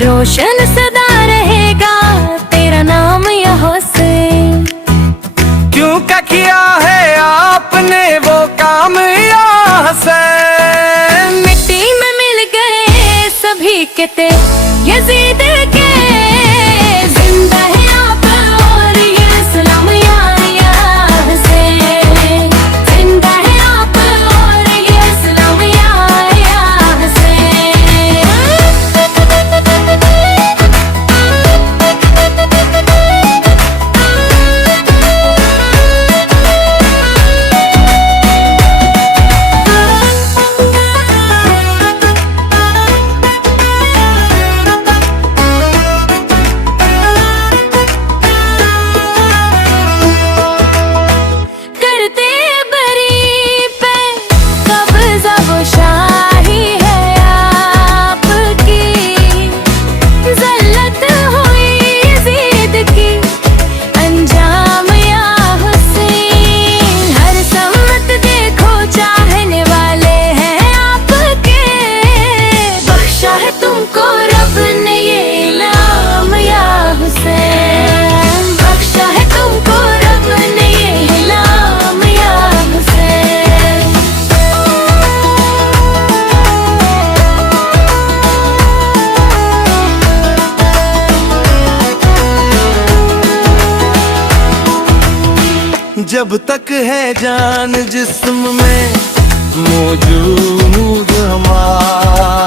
रोशन सदा रहेगा तेरा नाम या हुसैन। क्यों क्या किया है आपने वो काम या हुसैन। मिट्टी में मिल गए सभी के ते यजीद के, जिंदा है आप और ये सलाम या हुसैन। जिंदा है आप और ये सलाम या हुसैन। जब तक है जान जिस्म में मौजूद हमारा,